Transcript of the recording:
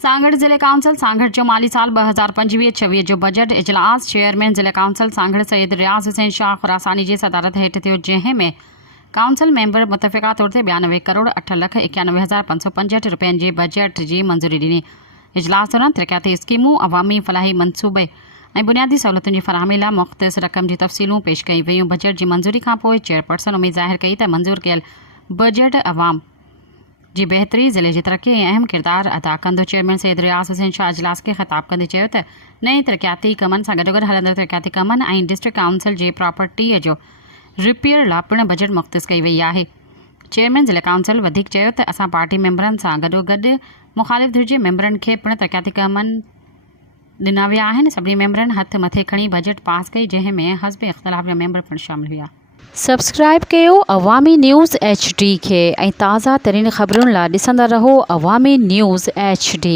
सांगड़ ज़िले काउंसिल सांगड़ जो माली साल 2025-26 जो बजट इजलास चेयरमैन ज़िले काउंसिल सांगड़ सैयद रियाज़ हुसैन शाह खुरासानी जी सदारत हेठि थियो, जंहिं में काउंसिल मेंबर मुतफ़िक़ा तौर ते 92 करोड़ 8,91,565 रुपयनि जे बजट जी मंज़ूरी ॾिनी। इजलास दौरान तरक़ियाती स्कीमूं, अवामी फलाही मंसूबे ऐं बुनियादी सहूलियतुनि जी फ़राहमी लाइ मुख़्तस रक़म जी तफ़सीलूं पेश कई वयूं। बजट जी मंज़ूरी खां पोइ चेयरपर्सन उमीद ज़ाहिर कई त मंज़ूर कयल बजट अवाम जी बेहतरी ज़िले जी तरक्की ऐं अहम किरदार अदा कंदो। चेयरमैन सैयद रियाज़ हुसैन शाह इजलास खे ख़िताब कंदे चयो त नए तरक़ियाती कमनि सां गॾोगॾु हलंदड़ तरक़ियाती कमनि ऐं डिस्ट्रिक्ट काउंसिल जी प्रॉपर्टीअ जो रिपेयर लाइ पिणु बजट मुख़्तस कई वई आहे। चेयरमैन ज़िले काउंसिल वधीक चयो त असां पार्टी मेंबरनि सां गॾोगॾु मुख़ालिफ़ धिर जे मेंबरनि खे पिणु तरक़ियाती कमनि ॾिना विया आहिनि। सभिनी मेंबरनि हथ मथे खणी बजट पास कई, जंहिं में हज़्ब इख़्तिलाफ़ जा मेंबर पिणु शामिल हुआ। सब्सक्राइब कयो अवामी न्यूज़ HD खे ऐं ताज़ा तरीन ख़बरुनि लाइ ॾिसंदा रहो अवामी न्यूज़ HD।